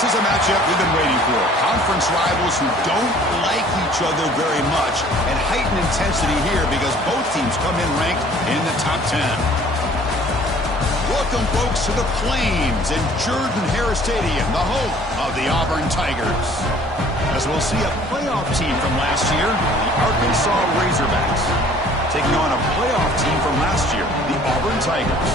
This is a matchup we've been waiting for. Conference rivals who don't like each other very much, and heightened intensity here because both teams come in ranked in the top 10. Welcome, folks, to the Plains in Jordan-Hare Stadium, the home of the Auburn Tigers. As we'll see a playoff team from last year, the Arkansas Razorbacks, taking on a playoff team from last year, the Auburn Tigers.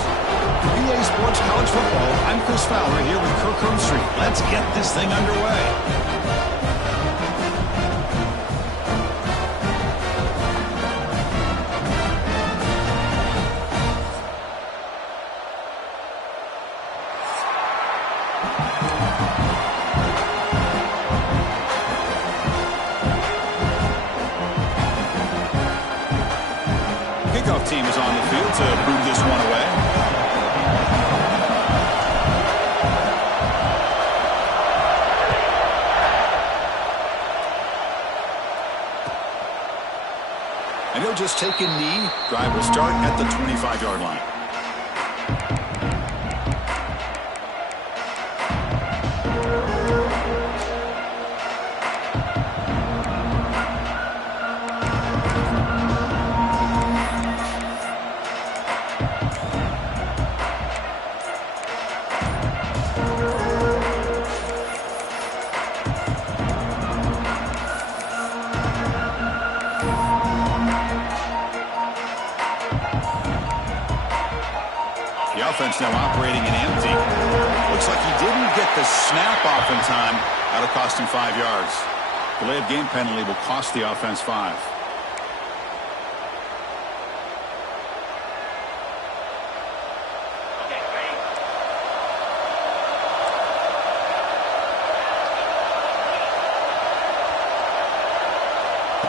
EA Sports College Football, I'm Chris Fowler here with Kirk Hermstreet. Let's get this thing underway. Kickoff team is on the field to move this one away. And he'll just take a knee. Drive will start at the 25-yard line. The offense now operating in empty. Looks like he didn't get the snap off in time. That'll cost him 5 yards. Delay of game penalty will cost the offense 5.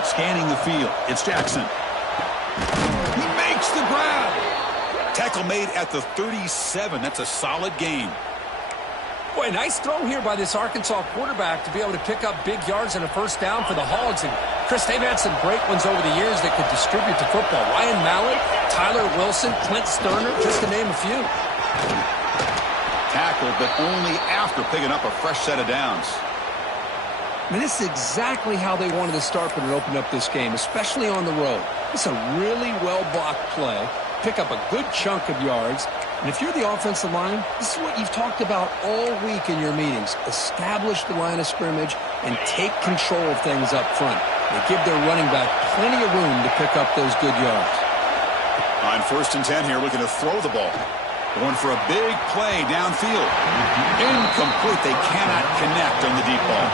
Scanning the field. It's Jackson. He makes the grab. Tackle made at the 37. That's a solid gain. Boy, nice throw here by this Arkansas quarterback to be able to pick up big yards and a first down for the Hogs. And, Chris, they've had some great ones over the years that could distribute the football. Ryan Mallett, Tyler Wilson, Clint Sterner, just to name a few. Tackled, but only after picking up a fresh set of downs. I mean, this is exactly how they wanted to start when it opened up this game, especially on the road. It's a really well-blocked play. Pick up a good chunk of yards. And if you're the offensive line, this is what you've talked about all week in your meetings. Establish the line of scrimmage and take control of things up front. They give their running back plenty of room to pick up those good yards. On 1st and 10 here, looking to throw the ball. Going for a big play downfield. Incomplete. They cannot connect on the deep ball.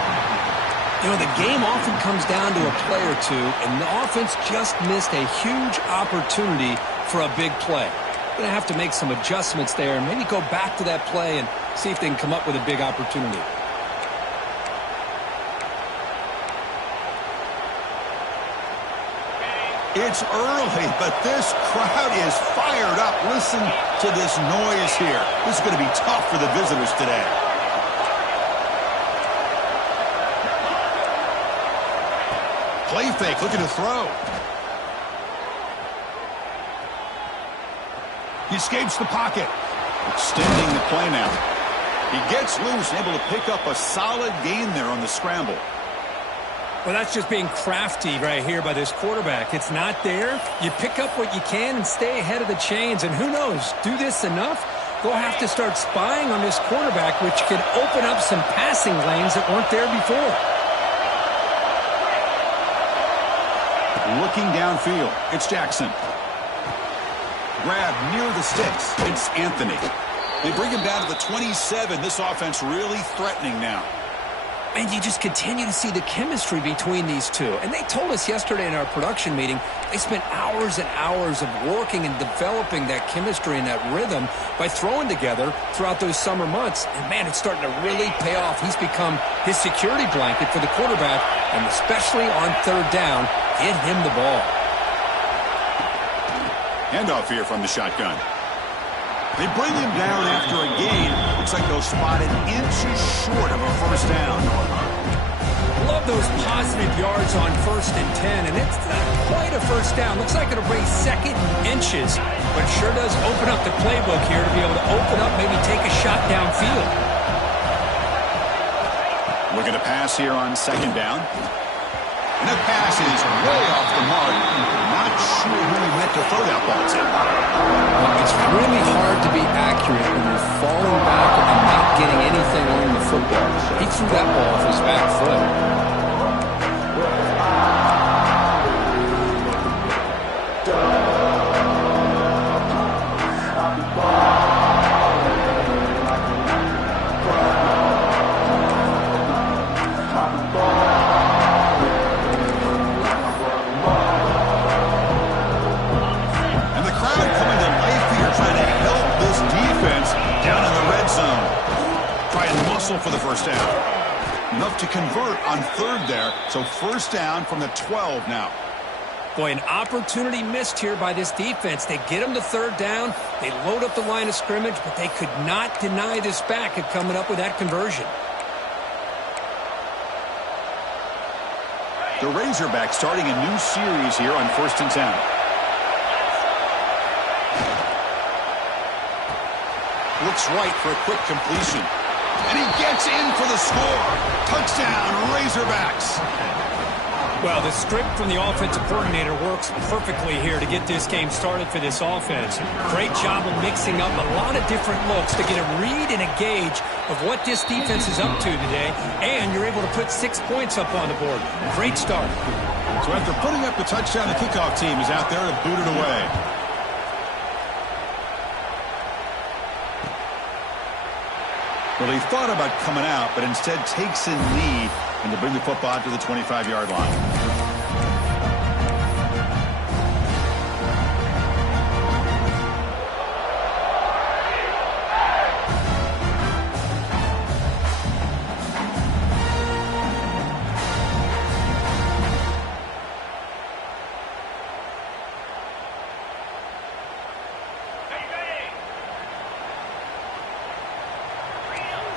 You know, the game often comes down to a play or two, and the offense just missed a huge opportunity for a big play. Going to have to make some adjustments there and maybe go back to that play and see if they can come up with a big opportunity. It's early, but this crowd is fired up. Listen to this noise here. This is going to be tough for the visitors today. Play fake, looking to throw. He escapes the pocket. Extending the play now. He gets loose, able to pick up a solid gain there on the scramble. Well, that's just being crafty right here by this quarterback. It's not there. You pick up what you can and stay ahead of the chains. And who knows, do this enough, they'll have to start spying on this quarterback, which could open up some passing lanes that weren't there before. Looking downfield, it's Jackson. Grab near the sticks, it's Anthony. They bring him down to the 27. This offense really threatening now. And you just continue to see the chemistry between these two. And they told us yesterday in our production meeting, they spent hours and hours of working and developing that chemistry and that rhythm by throwing together throughout those summer months. And, man, it's starting to really pay off. He's become his security blanket for the quarterback, and especially on third down, get him the ball. Handoff here from the shotgun. They bring him down after a gain. Looks like they'll spot it inches short of a first down. Love those positive yards on 1st and 10, and it's not quite a first down. Looks like it'll bring 2nd and inches, but it sure does open up the playbook here to be able to open up, maybe take a shot downfield. Looking to pass here on 2nd down. And the pass is way off the mark. Not sure who he meant to throw that ball to. It's really hard to be accurate when you're falling back and not getting anything on the football. He threw that ball off his back foot. For the first down. Enough to convert on 3rd there, so first down from the 12 now. Boy, an opportunity missed here by this defense. They get him to 3rd down, they load up the line of scrimmage, but they could not deny this back of coming up with that conversion. The Razorbacks starting a new series here on 1st and 10. Looks right for a quick completion. And he gets in for the score. Touchdown, Razorbacks. Well, the script from the offensive coordinator works perfectly here to get this game started for this offense. Great job of mixing up a lot of different looks to get a read and a gauge of what this defense is up to today, and you're able to put 6 points up on the board. Great start. So after putting up the touchdown, the kickoff team is out there to boot it away. Well, he thought about coming out, but instead takes in lead and to bring the football to the 25-yard line.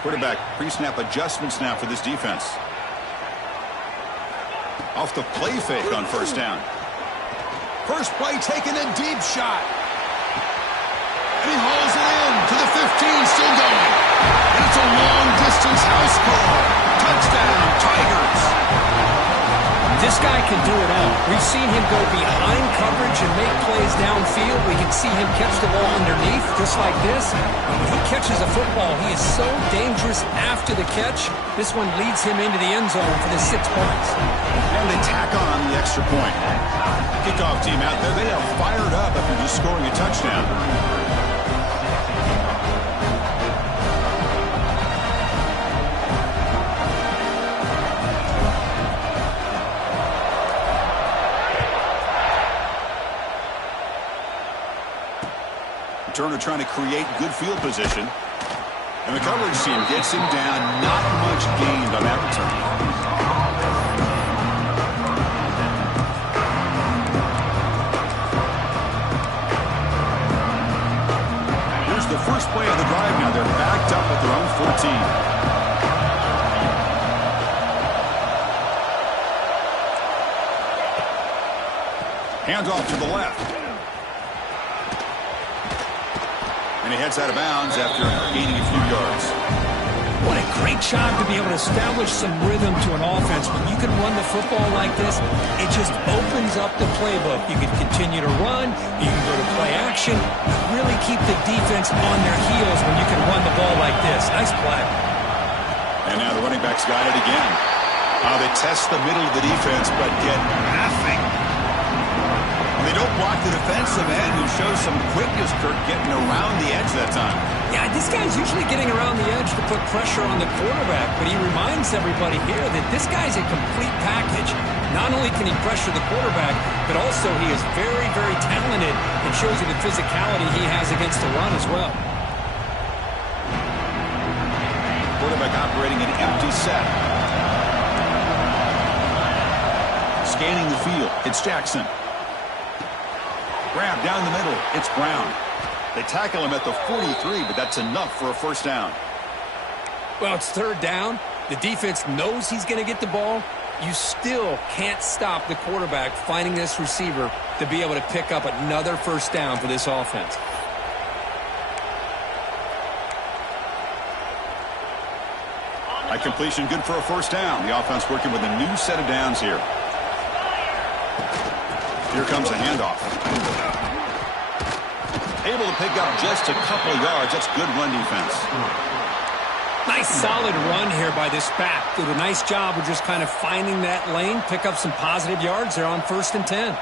Quarterback pre-snap adjustments now for this defense. Off the play fake on first down. First play taking a deep shot. And he hauls it in to the 15, still going. And it's a long-distance house call. Touchdown, Tigers. This guy can do it all. We've seen him go behind coverage and make plays downfield. We can see him catch the ball underneath, just like this. When he catches a football, he is so dangerous after the catch. This one leads him into the end zone for the 6 points. And they tack on the extra point. Kickoff team out there, they are fired up after just scoring a touchdown. Turner trying to create good field position. And the coverage team gets him down. Not much gained on that return. Here's the first play of the drive now. They're backed up at their own 14. Hands off to the left. And he heads out of bounds after gaining a few yards. What a great job to be able to establish some rhythm to an offense. When you can run the football like this, it just opens up the playbook. You can continue to run. You can go to play action. Really keep the defense on their heels when you can run the ball like this. Nice play. And now the running backs got it again. They test the middle of the defense, but get nothing. They don't block the defensive end, who shows some quickness, Kirk, getting around the edge that time. Yeah, this guy's usually getting around the edge to put pressure on the quarterback, but he reminds everybody here that this guy's a complete package. Not only can he pressure the quarterback, but also he is very, very talented and shows you the physicality he has against the run as well. Quarterback operating an empty set. Scanning the field, it's Jackson. Grab down the middle, it's Brown. They tackle him at the 43, but that's enough for a first down. Well, it's third down. The defense knows he's going to get the ball. You still can't stop the quarterback finding this receiver to be able to pick up another first down for this offense. High completion, good for a first down. The offense working with a new set of downs here. Here comes a handoff. Able to pick up just a couple of yards. That's good run defense. Nice solid run here by this back. Did a nice job of just kind of finding that lane, pick up some positive yards there on 1st and 10.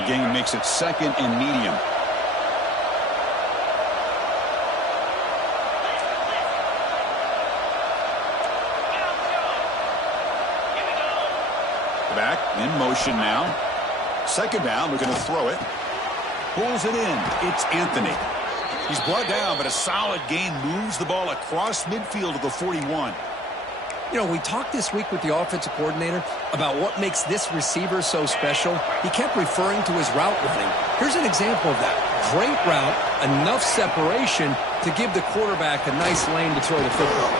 The game makes it 2nd and medium. Back in motion now. 2nd down, we're going to throw it. Pulls it in. It's Anthony. He's brought down, but a solid gain moves the ball across midfield to the 41. You know, we talked this week with the offensive coordinator about what makes this receiver so special. He kept referring to his route running. Here's an example of that. Great route, enough separation to give the quarterback a nice lane to throw the football.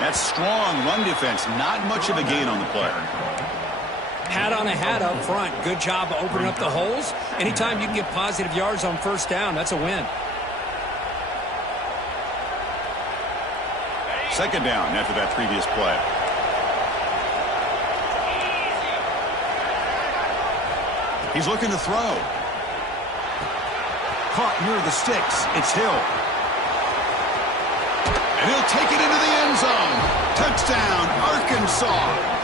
That's strong run defense. Not much of a gain on the play. Hat on a hat up front. Good job of opening up the holes. Anytime you can get positive yards on 1st down, that's a win. 2nd down after that previous play. He's looking to throw. Caught near the sticks. It's Hill. And he'll take it into the end zone. Touchdown, Arkansas.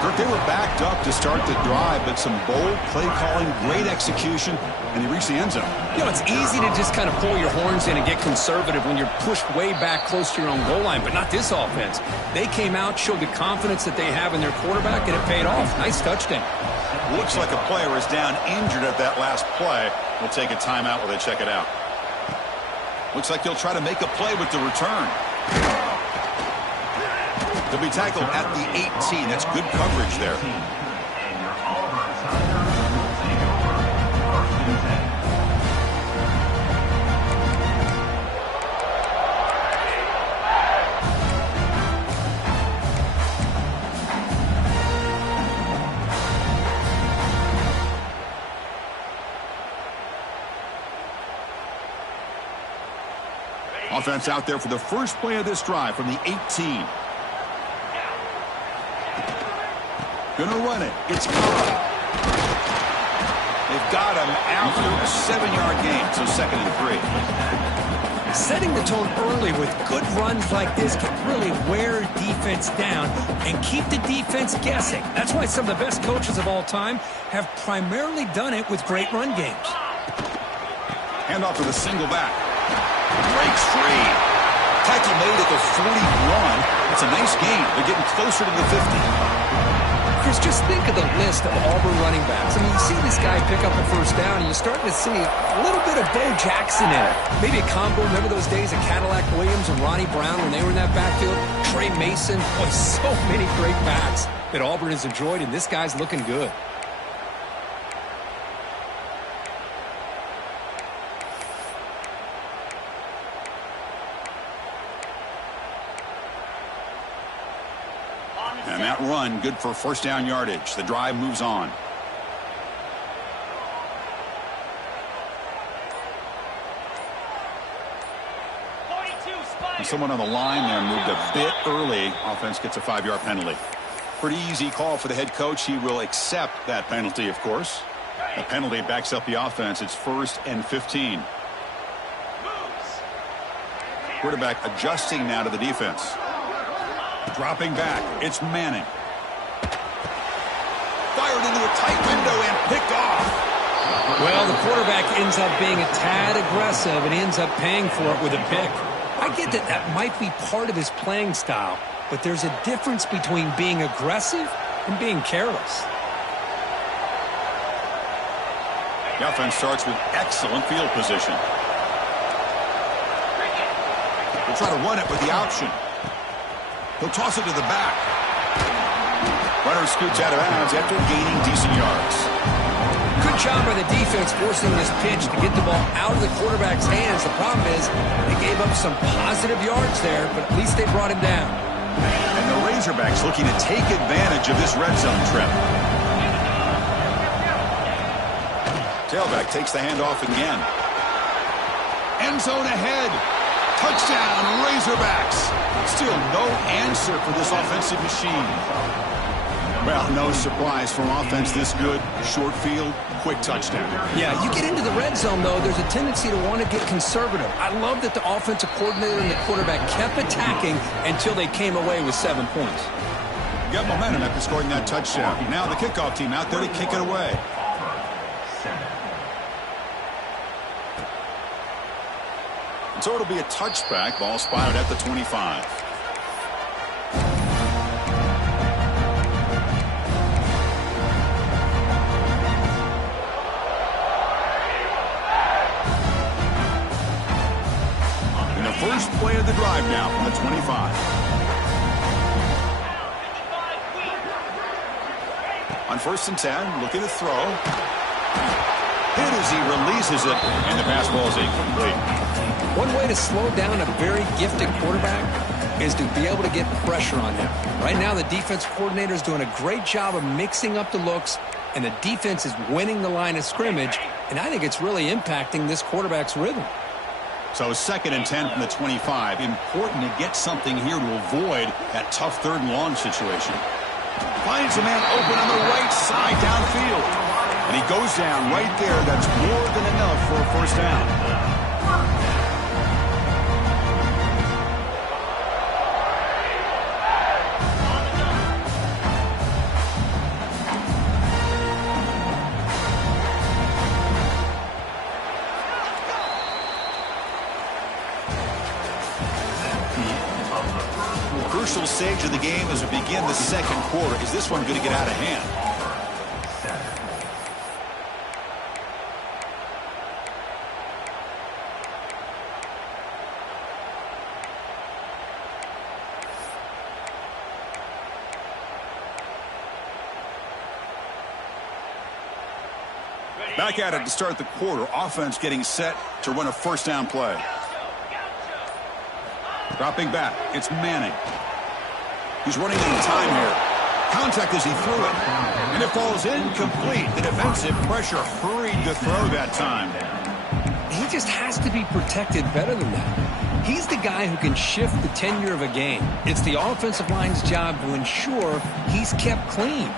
Kirk, they were backed up to start the drive, but some bold play calling, great execution, and they reached the end zone. You know, it's easy to just kind of pull your horns in and get conservative when you're pushed way back close to your own goal line, but not this offense. They came out, showed the confidence that they have in their quarterback, and it paid off. Nice touchdown. Looks like a player is down injured at that last play. We'll take a timeout while they check it out. Looks like they'll try to make a play with the return. They'll be tackled at the 18. That's good coverage there. Offense out there for the first play of this drive from the 18. Gonna run it. It's Cobb. They've got him after a 7-yard gain, so 2nd and 3. Setting the tone early with good runs like this can really wear defense down and keep the defense guessing. That's why some of the best coaches of all time have primarily done it with great run games. Handoff with a single back. Breaks free. Tackle made at the 41. It's a nice gain. They're getting closer to the 50. Chris, just think of the list of Auburn running backs. I mean, you see this guy pick up a first down, and you're starting to see a little bit of Bo Jackson in it. Maybe a combo. Remember those days of Cadillac Williams and Ronnie Brown when they were in that backfield? Trey Mason. Boy, so many great backs that Auburn has enjoyed, and this guy's looking good. And that run, good for first down yardage. The drive moves on. And someone on the line there moved a bit early. Offense gets a 5-yard penalty. Pretty easy call for the head coach. He will accept that penalty, of course. The penalty backs up the offense. It's 1st and 15. Quarterback adjusting now to the defense. Dropping back. It's Manning. fired into a tight window and picked off. Well, the quarterback ends up being a tad aggressive, and he ends up paying for it with a pick. I get that that might be part of his playing style, but there's a difference between being aggressive and being careless. The offense starts with excellent field position. They'll try to run it with the option. He'll toss it to the back. Runner scoots out of bounds after gaining decent yards. Good job by the defense forcing this pitch to get the ball out of the quarterback's hands. The problem is they gave up some positive yards there, but at least they brought him down. And the Razorbacks looking to take advantage of this red zone trip. Tailback takes the handoff again. End zone ahead. Touchdown, Razorbacks. Still no answer for this offensive machine. Well, no surprise from offense this good. Short field, quick touchdown. Yeah, you get into the red zone, though, there's a tendency to want to get conservative. I love that the offensive coordinator and the quarterback kept attacking until they came away with 7 points. Got momentum after scoring that touchdown. Now the kickoff team out there to kick it away. So it'll be a touchback. Ball spotted at the 25. And the first play of the drive now from the 25. On 1st and 10, looking to throw. Hit as he releases it, and the pass ball is incomplete. One way to slow down a very gifted quarterback is to be able to get pressure on him. Right now, the defense coordinator is doing a great job of mixing up the looks, and the defense is winning the line of scrimmage, and I think it's really impacting this quarterback's rhythm. So 2nd and 10 from the 25. Important to get something here to avoid that tough 3rd and long situation. Finds a man open on the right side downfield. And he goes down right there. That's more than enough for a first down. Crucial stage of the game as we begin the 2nd quarter. Is this one going to get out of hand? Back at it to start the quarter. Offense getting set to run a first down play. Dropping back. It's Manning. He's running out of time here. Contact as he threw it. And it falls incomplete. The defensive pressure hurried to throw that time. He just has to be protected better than that. He's the guy who can shift the tenure of a game. It's the offensive line's job to ensure he's kept clean.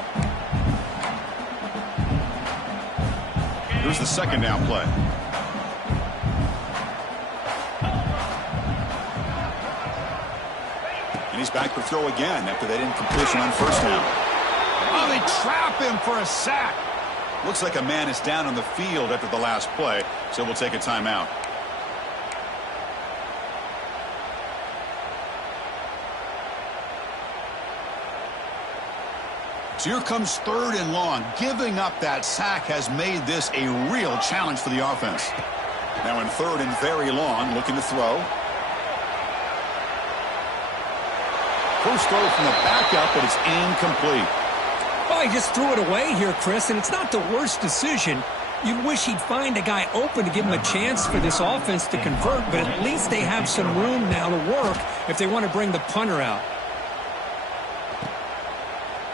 Here's the 2nd down play. And he's back to throw again after that incompletion on 1st down. Oh, they trap him for a sack. Looks like a man is down on the field after the last play, so we'll take a timeout. So here comes 3rd and long. Giving up that sack has made this a real challenge for the offense. Now in 3rd and very long, looking to throw. First throw from the backup, but it's incomplete. Well, he just threw it away here, Chris, and it's not the worst decision. You'd wish he'd find a guy open to give him a chance for this offense to convert, but at least they have some room now to work if they want to bring the punter out.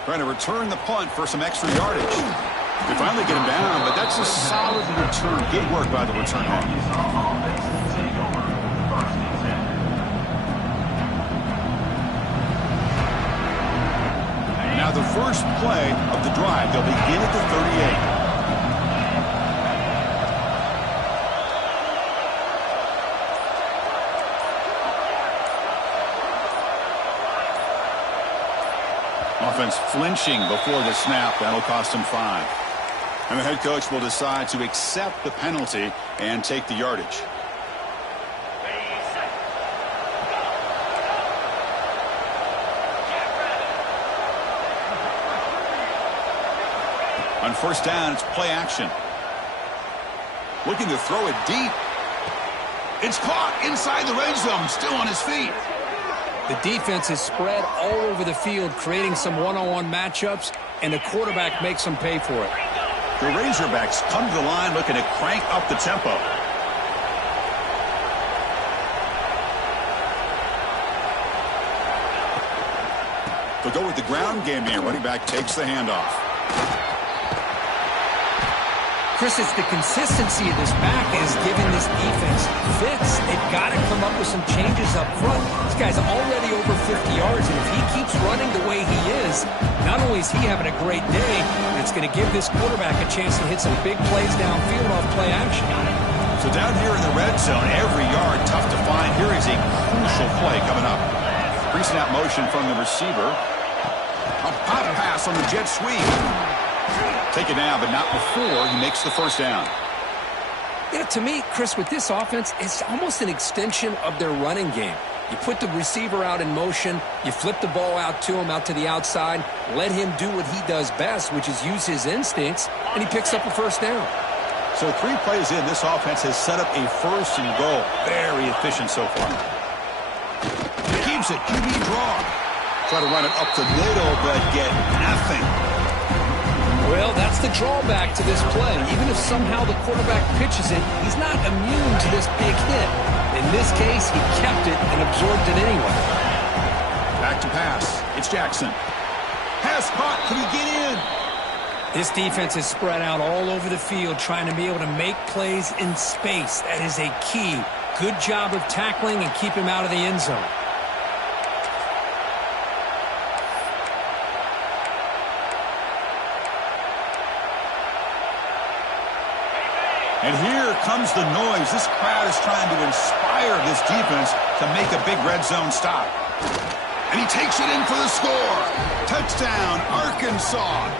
Trying to return the punt for some extra yardage. They finally get him down, but that's a solid return. Good work by the return man. Now the first play of the drive. They'll begin at the 38. Offense flinching before the snap. That'll cost him 5. And the head coach will decide to accept the penalty and take the yardage. On first down, it's play action. Looking to throw it deep. It's caught inside the red zone, still on his feet. The defense is spread all over the field, creating some one-on-one matchups, and the quarterback makes them pay for it. The Razorbacks come to the line looking to crank up the tempo. They'll go with the ground game here. Running back takes the handoff. Chris, it's the consistency of this back is giving this defense fits. They've got to come up with some changes up front. This guy's already over 50 yards, and if he keeps running the way he is, not only is he having a great day, but it's going to give this quarterback a chance to hit some big plays downfield off play action. So down here in the red zone, every yard tough to find. Here is a crucial play coming up. Pre-snap motion from the receiver. A pop pass on the jet sweep. Take it now, but not before he makes the first down. Yeah, to me, Chris, with this offense, it's almost an extension of their running game. You put the receiver out in motion, you flip the ball out to him, out to the outside, let him do what he does best, which is use his instincts, and he picks up a first down. So 3 plays in, this offense has set up a first and goal. Very efficient so far. Keeps it, QB draw. Try to run it up the middle, but get nothing. Well, that's the drawback to this play. Even if somehow the quarterback pitches it, he's not immune to this big hit. In this case, he kept it and absorbed it anyway. Back to pass. It's Jackson. Pass caught. Can he get in? This defense is spread out all over the field, trying to be able to make plays in space. That is a key. Good job of tackling and keep him out of the end zone. And here comes the noise. This crowd is trying to inspire this defense to make a big red zone stop. And he takes it in for the score. Touchdown, Arkansas.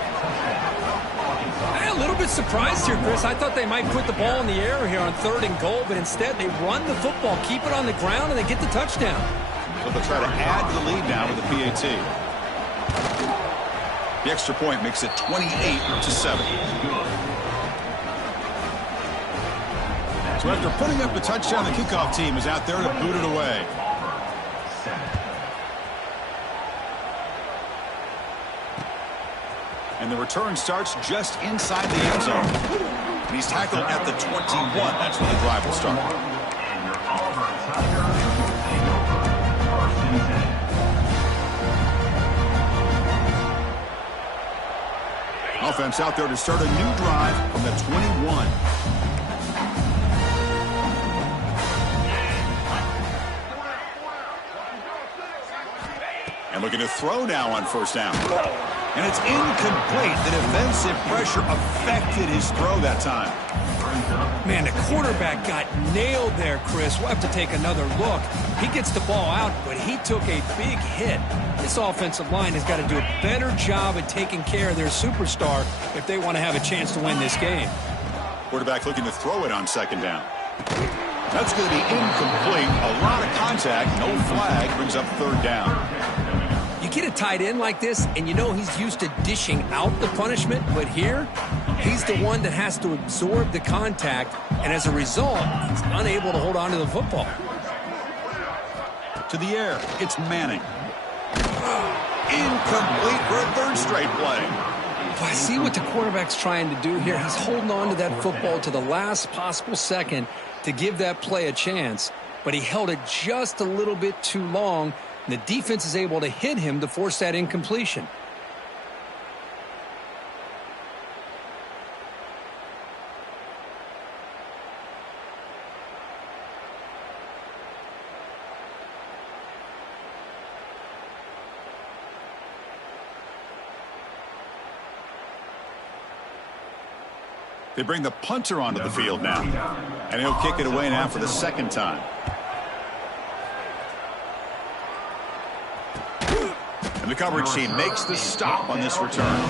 I'm a little bit surprised here, Chris. I thought they might put the ball in the air here on 3rd and goal, but instead they run the football, keep it on the ground, and they get the touchdown. So they'll try to add to the lead now with the PAT. The extra point makes it 28-7. So after putting up the touchdown, the kickoff team is out there to boot it away. And the return starts just inside the end zone. And he's tackled at the 21. That's when the drive will start. Offense out there to start a new drive from the 21. And looking to throw now on first down. And it's incomplete. The defensive pressure affected his throw that time. Man, the quarterback got nailed there, Chris. We'll have to take another look. He gets the ball out, but he took a big hit. This offensive line has got to do a better job at taking care of their superstar if they want to have a chance to win this game. Quarterback looking to throw it on second down. That's going to be incomplete. A lot of contact. No flag. Brings up third down. You get a tight end like this, and you know he's used to dishing out the punishment, but here, he's the one that has to absorb the contact, and as a result, he's unable to hold on to the football. To the air, it's Manning. Incomplete for a third straight play. I see what the quarterback's trying to do here. He's holding on to that football to the last possible second to give that play a chance, but he held it just a little bit too long. The defense is able to hit him to force that incompletion. They bring the punter onto the field now. And he'll kick it away now for the second time. And the coverage team makes the stop on this return.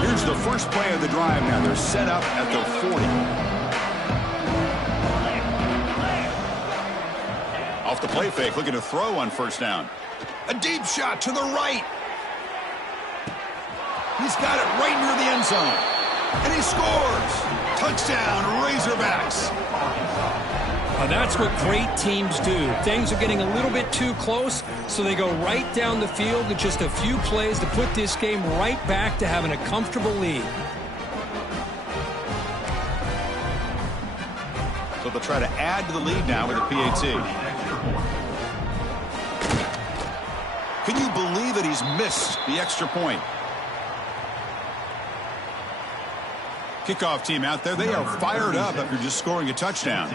Here's the first play of the drive now. They're set up at the 40. Off the play fake, looking to throw on first down. A deep shot to the right. He's got it right near the end zone. And he scores. Touchdown, Razorbacks. That's what great teams do. Things are getting a little bit too close, so they go right down the field with just a few plays to put this game right back to having a comfortable lead. So they'll try to add to the lead now with a PAT. Can you believe that he's missed the extra point? Kickoff team out there, they are fired up after just scoring a touchdown.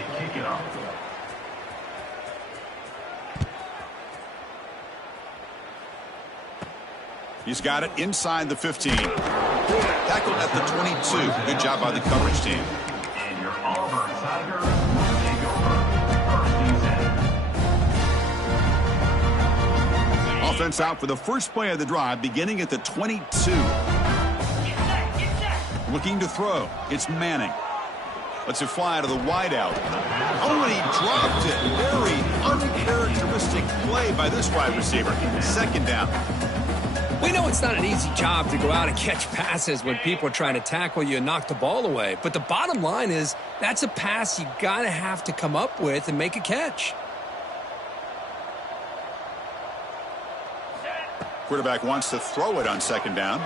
He's got it inside the 15. Tackled at the 22. Good job by the coverage team. Offense out for the first play of the drive, beginning at the 22. Looking to throw. It's Manning. Lets it fly to the wideout. Oh, and he dropped it. Very uncharacteristic play by this wide receiver. Second down. We know it's not an easy job to go out and catch passes when people are trying to tackle you and knock the ball away. But the bottom line is that's a pass you got to have to come up with and make a catch. Quarterback wants to throw it on second down.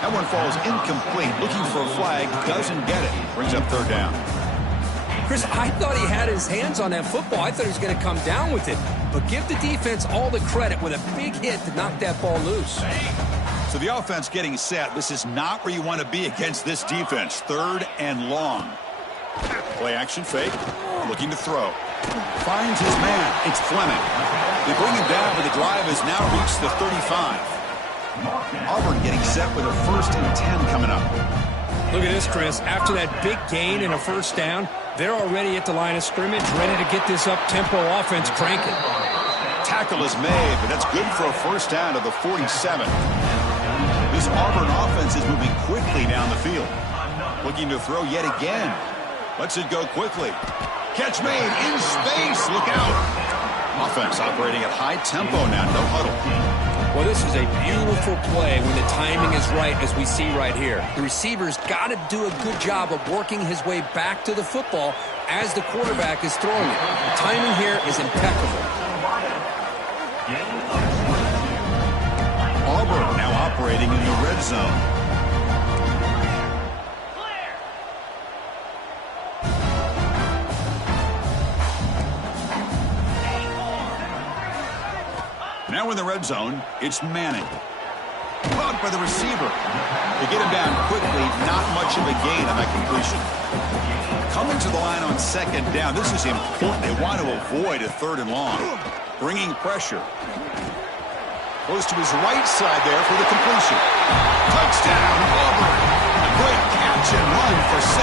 That one falls incomplete. Looking for a flag. Doesn't get it. Brings up third down. Chris, I thought he had his hands on that football. I thought he was going to come down with it. But give the defense all the credit with a big hit to knock that ball loose. So the offense getting set. This is not where you want to be against this defense. Third and long. Play action fake. Looking to throw. Finds his man. It's Fleming. They bring him down, but the drive has now reached the 35. Auburn getting set with a 1st and 10 coming up. Look at this, Chris. After that big gain and a first down, they're already at the line of scrimmage, ready to get this up-tempo offense cranking. Tackle is made, but that's good for a first down to the 47. This Auburn offense is moving quickly down the field. Looking to throw yet again. Lets it go quickly. Catch made in space. Look out. Offense operating at high tempo now. No huddle. Well, this is a beautiful play when the timing is right, as we see right here. The receiver's got to do a good job of working his way back to the football as the quarterback is throwing it. The timing here is impeccable. Auburn now operating in the red zone. Now in the red zone, it's Manning. Caught by the receiver. They get him down quickly. Not much of a gain on that completion. Coming to the line on second down. This is important. They want to avoid a 3rd and long. Bringing pressure. Goes to his right side there for the completion. Touchdown, Auburn. A great catch and run for 6.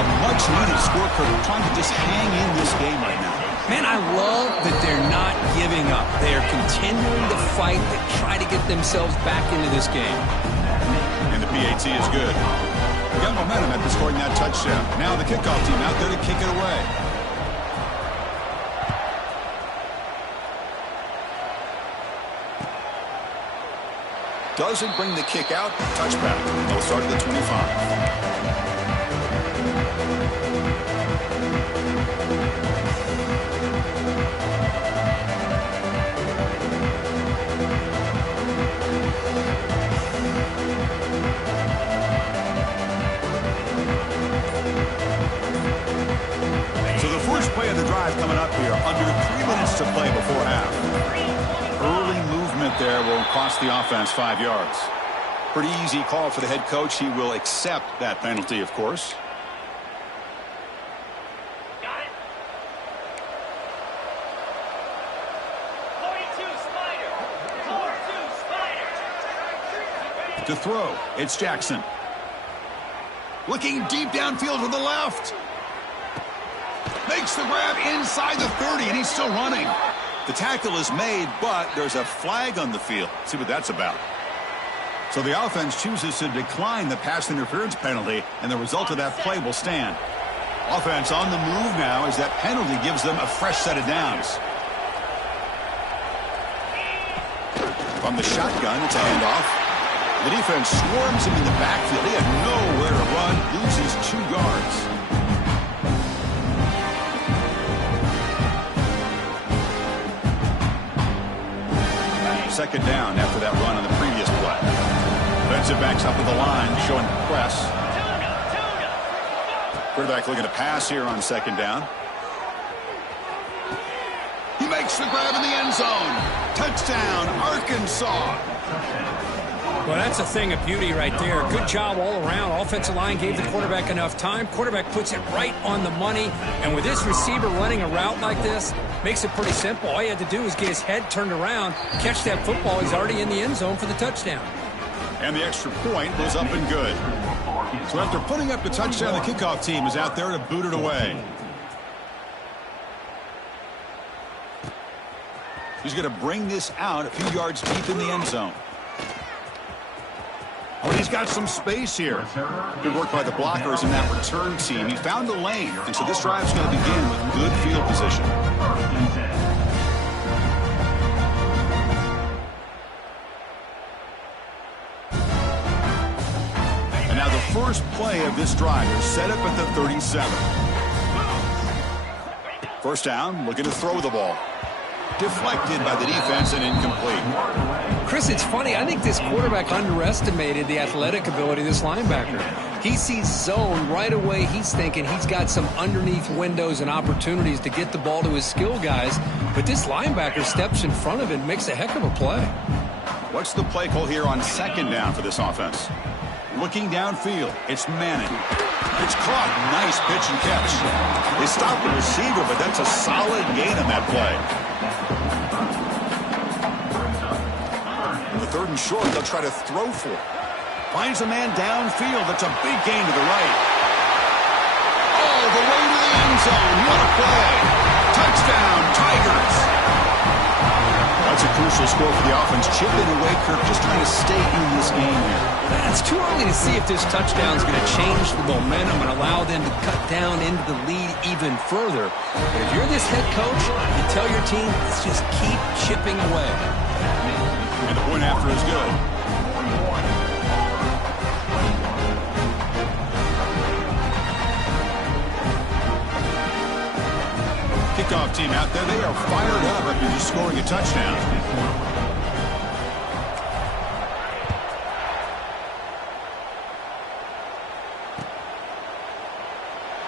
A much-needed score. Trying to just hang in this game right now. Man, I love that they're not giving up. They are continuing to fight to try to get themselves back into this game. And the PAT is good. We got momentum after scoring that touchdown. Now the kickoff team out there to kick it away. Doesn't bring the kick out. Touchback. They'll start at the 25. Play of the drive coming up here. Under 3 minutes to play before half. Early movement there will cost the offense 5 yards. Pretty easy call for the head coach. He will accept that penalty, of course. Got it. 42 Spider. 42 Spider. To throw, it's Jackson. Looking deep downfield to the left. Makes makes the grab inside the 30, and he's still running. The tackle is made, but there's a flag on the field. Let's see what that's about. So the offense chooses to decline the pass interference penalty, and the result of that play will stand. Offense on the move now as that penalty gives them a fresh set of downs. From the shotgun, it's a handoff. The defense swarms him in the backfield. He had nowhere to run, loses 2 yards. Second down after that run on the previous play. Defensive backs up at the line, showing press. Quarterback looking to pass here on second down. He makes the grab in the end zone. Touchdown, Arkansas. Well, that's a thing of beauty right there. Good job all around. Offensive line gave the quarterback enough time. Quarterback puts it right on the money. And with this receiver running a route like this, makes it pretty simple. All you had to do is get his head turned around, catch that football. He's already in the end zone for the touchdown. And the extra point was up and good. So after putting up the touchdown, the kickoff team is out there to boot it away. He's going to bring this out a few yards deep in the end zone. Oh, he's got some space here. Good work by the blockers in that return team. He found the lane, and so this drive's going to begin with good field position. And now the first play of this drive is set up at the 37. First down, looking to throw the ball. Deflected by the defense and incomplete. Chris, it's funny. I think this quarterback underestimated the athletic ability of this linebacker. He sees zone right away. He's thinking he's got some underneath windows and opportunities to get the ball to his skill guys. But this linebacker steps in front of it and makes a heck of a play. What's the play call here on second down for this offense? Looking downfield, it's Manning. It's caught. Nice pitch and catch. They stopped the receiver, but that's a solid gain on that play. The third and short, they'll try to throw for it. Finds a man downfield. That's a big gain to the right. All the way to the end zone. What a play. Touchdown, Tigers. That's a crucial score for the offense. Chipping away, Kirk, just trying to stay in this game here. It's too early to see if this touchdown is going to change the momentum and allow them to cut down into the lead even further. But if you're this head coach, you tell your team, let's just keep chipping away. And the point after is good. Kickoff team out there, they are fired up after just scoring a touchdown.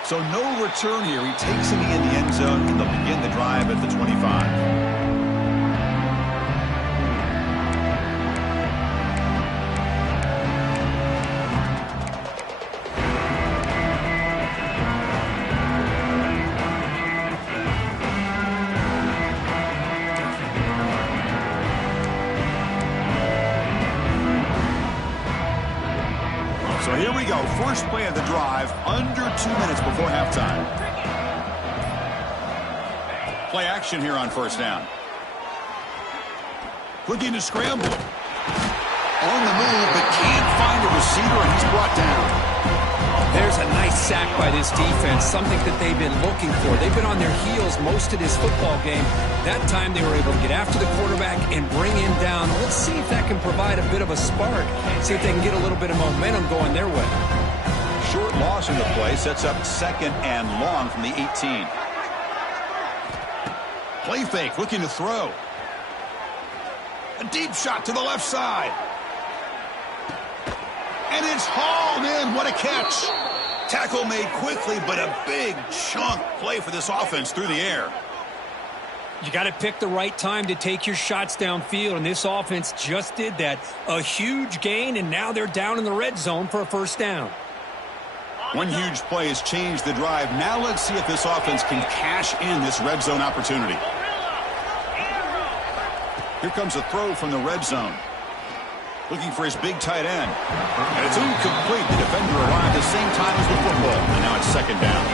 So no return here. He takes it in the end zone, and they'll begin the drive at the 25. So here we go. First play of the drive, under 2 minutes before halftime. Play action here on first down. Looking to scramble. On the move, but can't find a receiver, and he's brought down. There's a nice sack by this defense, something that they've been looking for. They've been on their heels most of this football game. That time they were able to get after the quarterback and bring him down. Let's see if that can provide a bit of a spark. See if they can get a little bit of momentum going their way. Short loss in the play sets up second and long from the 18. Play fake, looking to throw. A deep shot to the left side. And it's hauled in. What a catch. Tackle made quickly, but a big chunk play for this offense through the air. You got to pick the right time to take your shots downfield, and this offense just did that. A huge gain, and now they're down in the red zone for a first down. One huge play has changed the drive. Now let's see if this offense can cash in this red zone opportunity. Here comes a throw from the red zone. Looking for his big tight end. And it's incomplete. The defender arrived at the same time as the football. And now it's second down.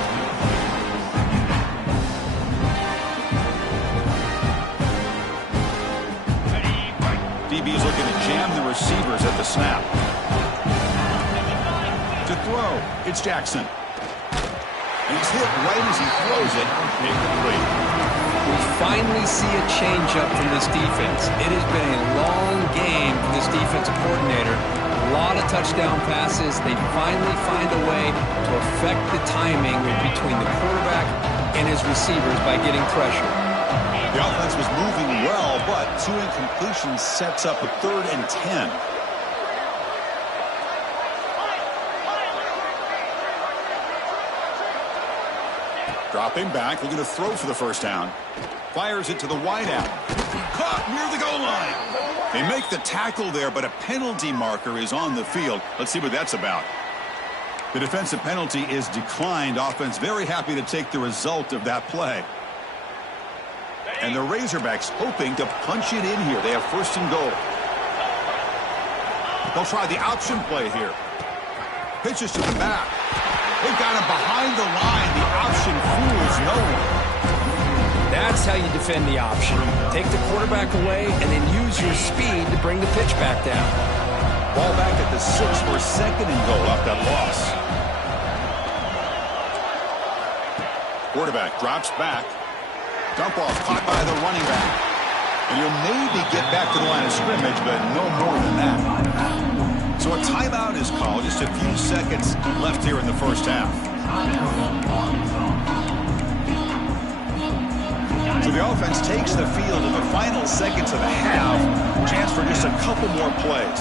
DB's looking to jam the receivers at the snap. To throw, it's Jackson. And he's hit right as he throws it. Incomplete. We finally see a change-up from this defense. It has been a long game for this defensive coordinator. A lot of touchdown passes. They finally find a way to affect the timing between the quarterback and his receivers by getting pressure. The offense was moving well, but 2 incompletions sets up a 3rd and 10. Dropping back, looking to throw for the first down. Fires it to the wideout. Caught near the goal line. They make the tackle there, but a penalty marker is on the field. Let's see what that's about. The defensive penalty is declined. Offense very happy to take the result of that play. And the Razorbacks hoping to punch it in here. They have 1st and goal. They'll try the option play here. Pitches to the back. They've got him behind the line. The option fools no one. That's how you defend the option. Take the quarterback away and then use your speed to bring the pitch back down. Ball back at the 6 for 2nd and goal off that loss. Quarterback drops back. Dump off caught by the running back. And you'll maybe get back to the line of scrimmage, but no more than that. So a timeout is called. Just a few seconds left here in the first half. So the offense takes the field in the final seconds of the half. Chance for just a couple more plays.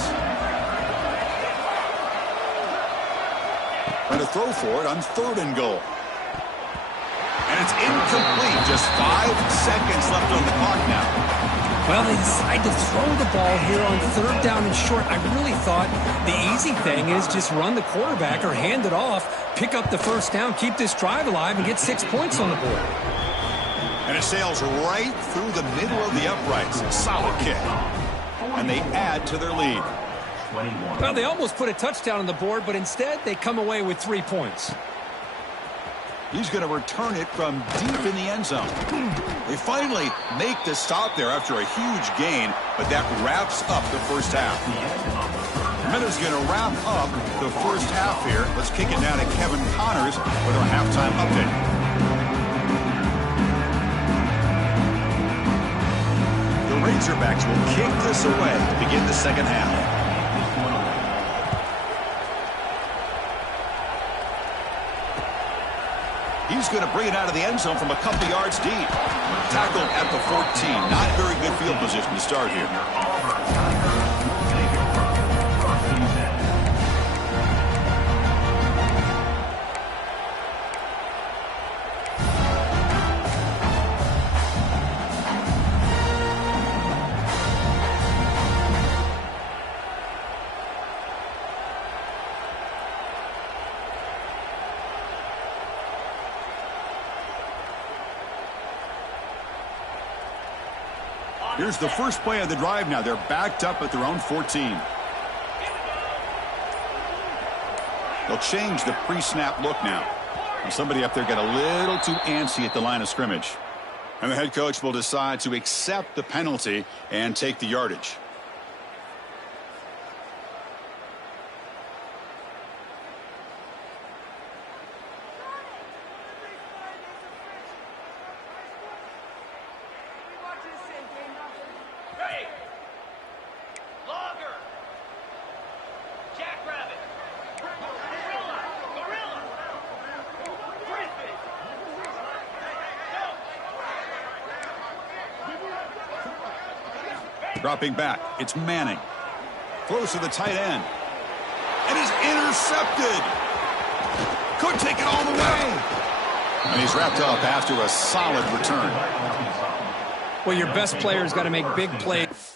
And to throw for it on 3rd and goal. And it's incomplete. Just 5 seconds left on the clock now. Well, they decide to throw the ball here on 3rd down and short. I really thought the easy thing is just run the quarterback or hand it off, pick up the 1st down, keep this drive alive, and get 6 points on the board. And it sails right through the middle of the uprights. Solid kick. And they add to their lead. Well, they almost put a touchdown on the board, but instead they come away with 3 points. He's going to return it from deep in the end zone. They finally make the stop there after a huge gain, but that wraps up the first half. The Minutes going to wrap up the first half here. Let's kick it down to Kevin Connors with our halftime update. The Razorbacks will kick this away to begin the second half. He's going to bring it out of the end zone from a couple yards deep. Tackled at the 14. Not very good field position to start here. Here's the first play of the drive now. They're backed up at their own 14. They'll change the pre-snap look now. And somebody up there got a little too antsy at the line of scrimmage. And the head coach will decide to accept the penalty and take the yardage. Dropping back, it's Manning. Throws to the tight end. And is intercepted. Could take it all the way. And he's wrapped up after a solid return. Well, your best player's got to make big plays.